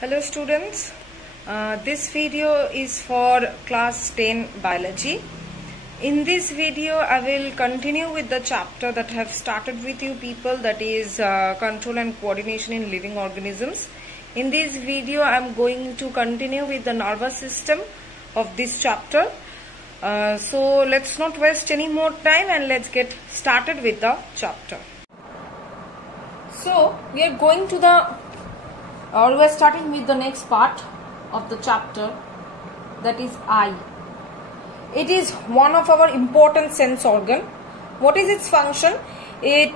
Hello students, this video is for class 10 biology. In this video I will continue with the chapter that I have started with you people, that is control and coordination in living organisms. In this video I am going to continue with the nervous system of this chapter. So let's not waste any more time and let's get started with the chapter. So we are going to we are starting with the next part of the chapter, that is eye. It is one of our important sense organ. What is its function? It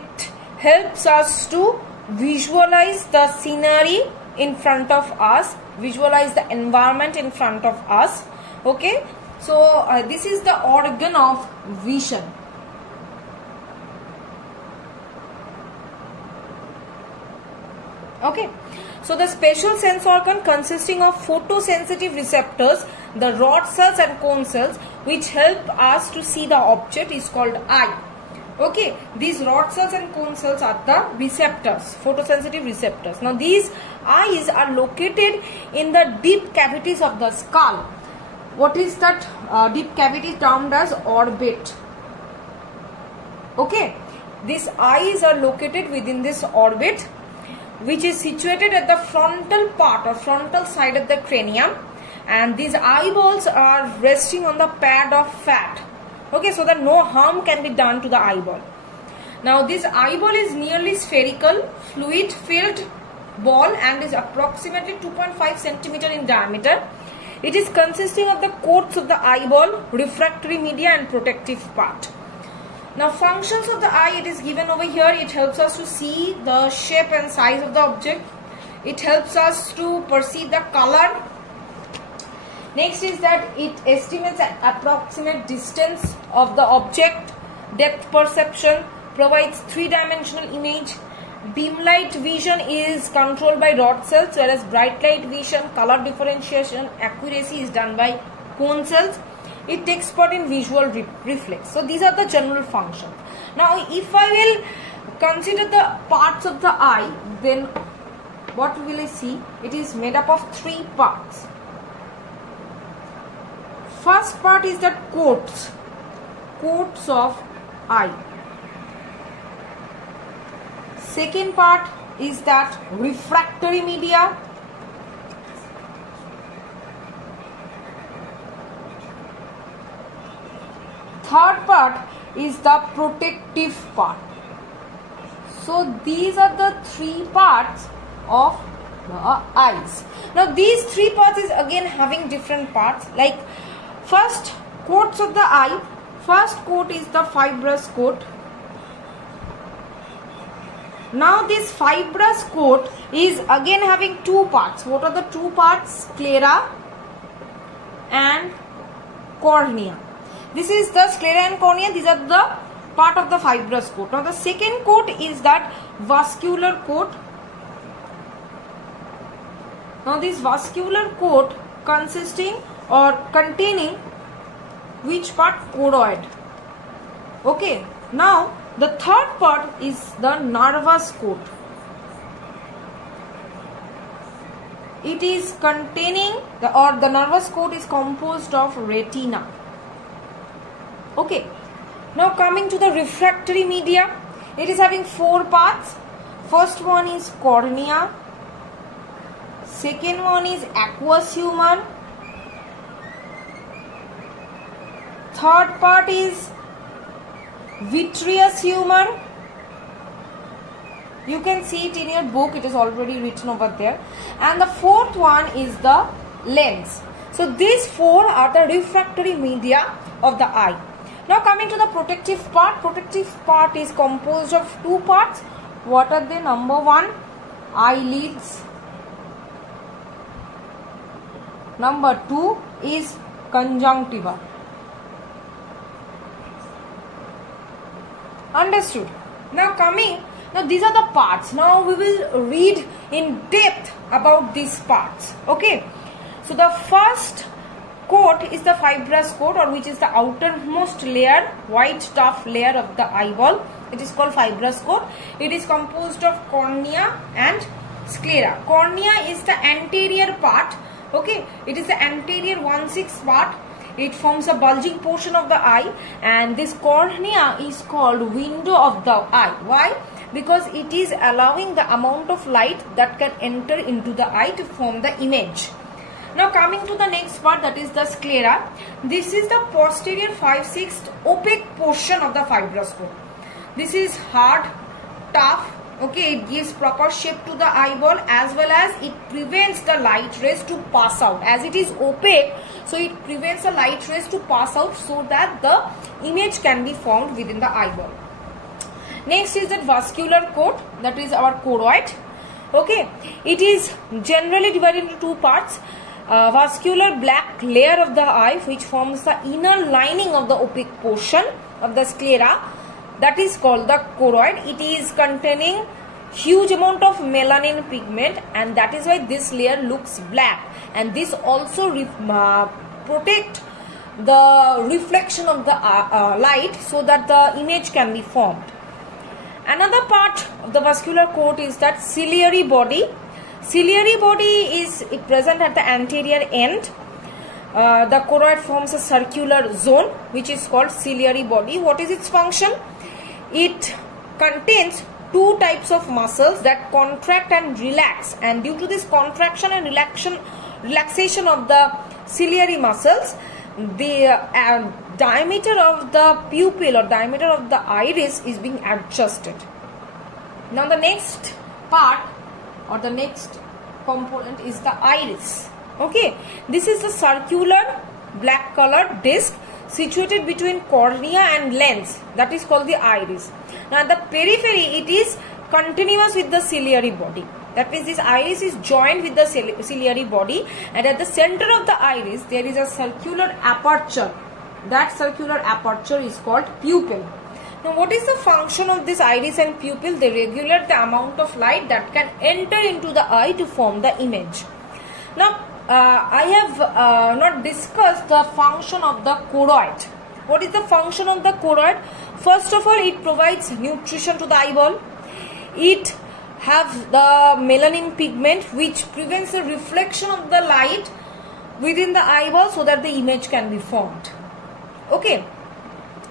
helps us to visualize the scenery in front of us, visualize the environment in front of us. Okay, so this is the organ of vision. Okay, so the special sense organ consisting of photosensitive receptors, the rod cells and cone cells, which help us to see the object, is called eye. Okay, these rod cells and cone cells are the receptors, photosensitive receptors. Now these eyes are located in the deep cavities of the skull. What is that deep cavity termed as orbit? Okay, these eyes are located within this orbit, which is situated at the frontal part or frontal side of the cranium, and these eyeballs are resting on the pad of fat. Okay, so that no harm can be done to the eyeball. Now this eyeball is nearly spherical, fluid filled ball and is approximately 2.5 centimeter in diameter. It is consisting of the coats of the eyeball, refractory media and protective part. Now functions of the eye, it is given over here. It helps us to see the shape and size of the object. It helps us to perceive the color. Next is that it estimates an approximate distance of the object, depth perception, provides three-dimensional image. Beam light vision is controlled by rod cells, whereas bright light vision, color differentiation, accuracy is done by cone cells. It takes part in visual reflex. So these are the general functions. Now if I will consider the parts of the eye, then what will I see? It is made up of three parts. First part is that coats of eye. Second part is that refractory media. Third part is the protective part. So these are the three parts of the eyes. Now these three parts is again having different parts. Like first, coats of the eye. First coat is the fibrous coat. Now this fibrous coat is again having two parts. What are the two parts? Sclera and cornea. This is the sclera and cornea. These are the part of the fibrous coat. Now the second coat is that vascular coat. Now this vascular coat consisting or containing which part? Choroid. Okay. Now the third part is the nervous coat. It is containing the nervous coat is composed of retina. Okay, now coming to the refractory media, it is having four parts. First one is cornea, second one is aqueous humor, third part is vitreous humor. You can see it in your book, it is already written over there. And the fourth one is the lens. So these four are the refractory media of the eye. Now coming to the protective part. Protective part is composed of two parts. What are they? Number one, eyelids. Number two is conjunctiva. Understood? Now these are the parts. Now we will read in depth about these parts. Okay. So the first coat is the fibrous coat, or which is the outermost layer, white tough layer of the eyeball. It is called fibrous coat. It is composed of cornea and sclera. Cornea is the anterior part. Okay, it is the anterior 1/6 part. It forms a bulging portion of the eye, and this cornea is called window of the eye. Why? Because it is allowing the amount of light that can enter into the eye to form the image. Now coming to the next part, that is the sclera. This is the posterior 5/6 opaque portion of the fibrous coat. This is hard, tough. Okay, it gives proper shape to the eyeball, as well as it prevents the light rays to pass out. As it is opaque, so it prevents the light rays to pass out so that the image can be formed within the eyeball. Next is that vascular coat, that is our choroid. Okay, it is generally divided into two parts. Vascular black layer of the eye, which forms the inner lining of the opaque portion of the sclera, that is called the choroid. It is containing huge amount of melanin pigment, and that is why this layer looks black, and this also protect the reflection of the light so that the image can be formed. Another part of the vascular coat is that ciliary body. Ciliary body is present at the anterior end. The choroid forms a circular zone which is called ciliary body. What is its function? It contains two types of muscles that contract and relax, and due to this contraction and relaxation of the ciliary muscles, the diameter of the pupil or diameter of the iris is being adjusted. Now the next part or the next component is the iris. Okay, this is the circular black colored disc situated between cornea and lens, that is called the iris. Now at the periphery, it is continuous with the ciliary body. That means this iris is joined with the ciliary body, and at the center of the iris there is a circular aperture. That circular aperture is called pupil. Now what is the function of this iris and pupil? They regulate the amount of light that can enter into the eye to form the image. Now I have not discussed the function of the choroid. What is the function of the choroid? First of all, it provides nutrition to the eyeball. It have the melanin pigment which prevents the reflection of the light within the eyeball so that the image can be formed. Okay,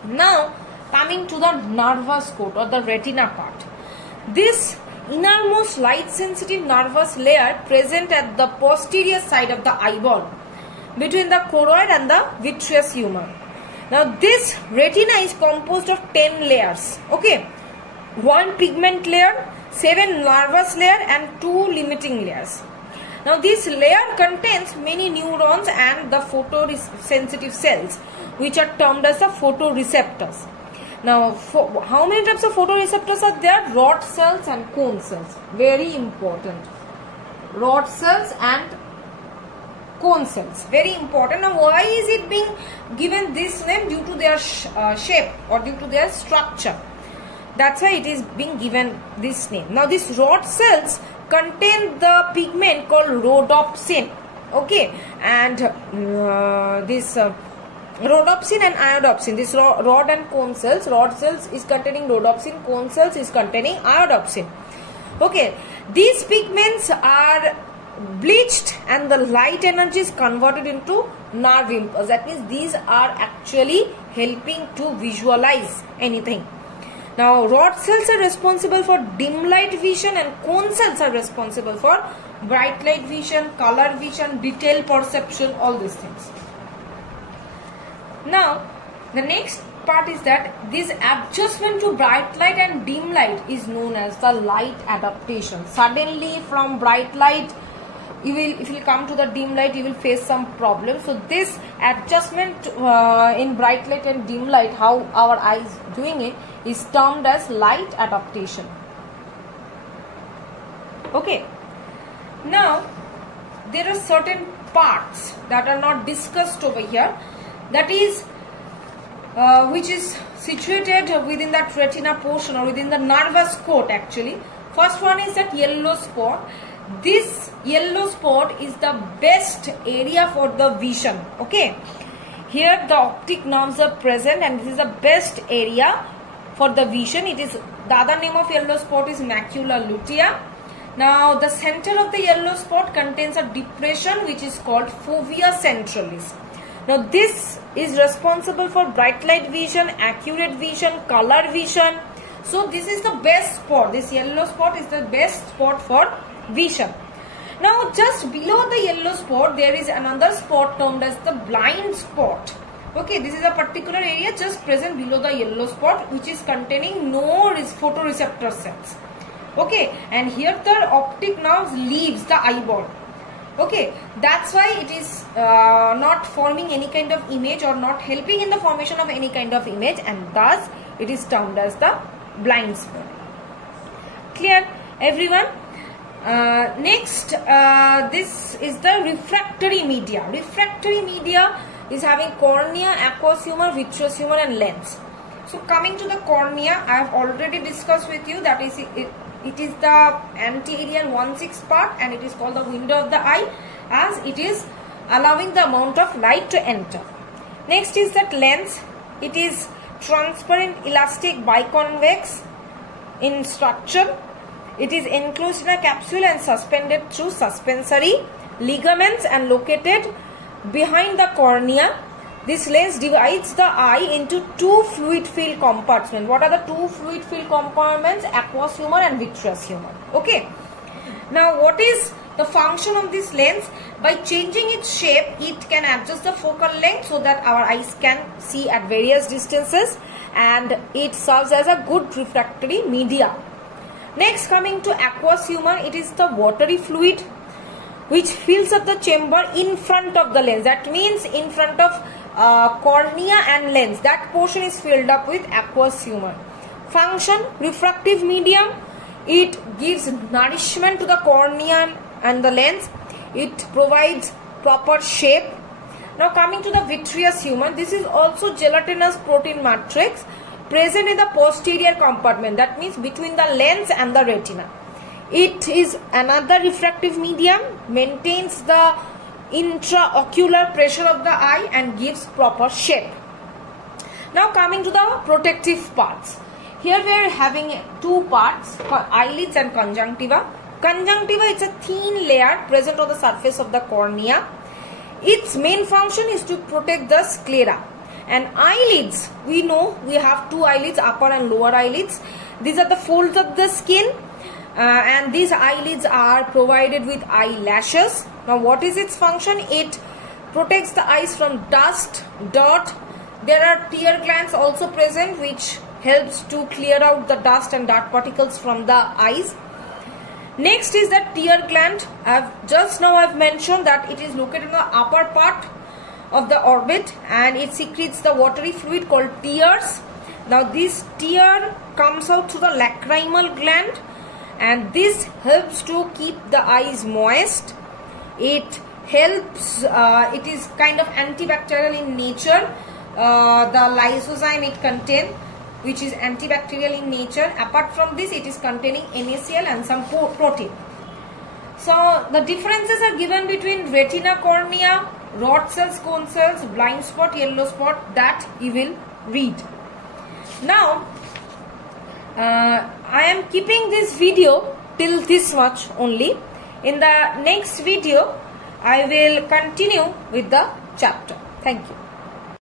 now coming to the nervous coat or the retina part. This innermost light sensitive nervous layer present at the posterior side of the eyeball between the choroid and the vitreous humor. Now this retina is composed of 10 layers. Okay, 1 pigment layer, 7 nervous layer, and 2 limiting layers. Now this layer contains many neurons and the photosensitive cells, which are termed as the photoreceptors. Now how many types of photoreceptors are there? Rod cells and cone cells. Very important. Rod cells and cone cells. Very important. Now why is it being given this name? Due to their shape or due to their structure. That's why it is being given this name. Now these rod cells contain the pigment called rhodopsin. Okay, and this rhodopsin and iodopsin. This rod and cone cells. Rod cells is containing rhodopsin. Cone cells is containing iodopsin. Okay, these pigments are bleached and the light energy is converted into nerve impulse. That means these are actually helping to visualize anything. Now rod cells are responsible for dim light vision and cone cells are responsible for bright light vision, color vision, detail perception, all these things. Now the next part is that this adjustment to bright light and dim light is known as the light adaptation. Suddenly from bright light, if you come to the dim light, you will face some problems. So this adjustment in bright light and dim light, how our eyes doing it, is termed as light adaptation. Okay, now there are certain parts that are not discussed over here, that is which is situated within that retina portion or within the nervous coat actually. First one is that yellow spot. This yellow spot is the best area for the vision. Okay, here the optic nerves are present and this is the best area for the vision. It is, the other name of yellow spot is macula lutea. Now the center of the yellow spot contains a depression which is called fovea centralis. Now this is responsible for bright light vision, accurate vision, color vision. So this is the best spot. This yellow spot is the best spot for vision. Now just below the yellow spot there is another spot termed as the blind spot. Okay, this is a particular area just present below the yellow spot which is containing no photoreceptor cells. Okay, and here the optic nerve leaves the eyeball. Okay, that's why it is not forming any kind of image or not helping in the formation of any kind of image, and thus it is termed as the blind spot. Clear, everyone? Next, this is the refractory media. Refractory media is having cornea, aqueous humor, vitreous humor and lens. So coming to the cornea, I have already discussed with you that is it is the anterior 1/6 part and it is called the window of the eye, as it is allowing the amount of light to enter. Next is that lens. It is transparent, elastic, biconvex in structure. It is enclosed in a capsule and suspended through suspensory ligaments and located behind the cornea. This lens divides the eye into two fluid filled compartments. What are the two fluid filled compartments? Aqueous humor and vitreous humor. Okay. Now what is the function of this lens? By changing its shape, it can adjust the focal length so that our eyes can see at various distances, and it serves as a good refractory media. Next, coming to aqueous humor, it is the watery fluid which fills up the chamber in front of the lens. That means in front of cornea and lens, that portion is filled up with aqueous humor. Function, refractive medium. It gives nourishment to the cornea and the lens. It provides proper shape. Now coming to the vitreous humor, this is also gelatinous protein matrix present in the posterior compartment, that means between the lens and the retina. It is another refractive medium, maintains the intraocular pressure of the eye and gives proper shape. Now coming to the protective parts. Here we are having two parts, eyelids and conjunctiva. Conjunctiva is a thin layer present on the surface of the cornea. Its main function is to protect the sclera. And eyelids, we know we have two eyelids, upper and lower eyelids. These are the folds of the skin. And these eyelids are provided with eyelashes. Now what is its function? It protects the eyes from dust, dirt. There are tear glands also present which helps to clear out the dust and dirt particles from the eyes. Next is the tear gland. Just now I've mentioned that it is located in the upper part of the orbit and it secretes the watery fluid called tears. Now this tear comes out through the lacrimal gland, and this helps to keep the eyes moist. It helps, it is kind of antibacterial in nature. The lysozyme it contains, which is antibacterial in nature. Apart from this, it is containing NaCl and some protein. So the differences are given between retina, cornea, rod cells, cone cells, blind spot, yellow spot, that you will read. Now I am keeping this video till this much only. In the next video I will continue with the chapter. Thank you.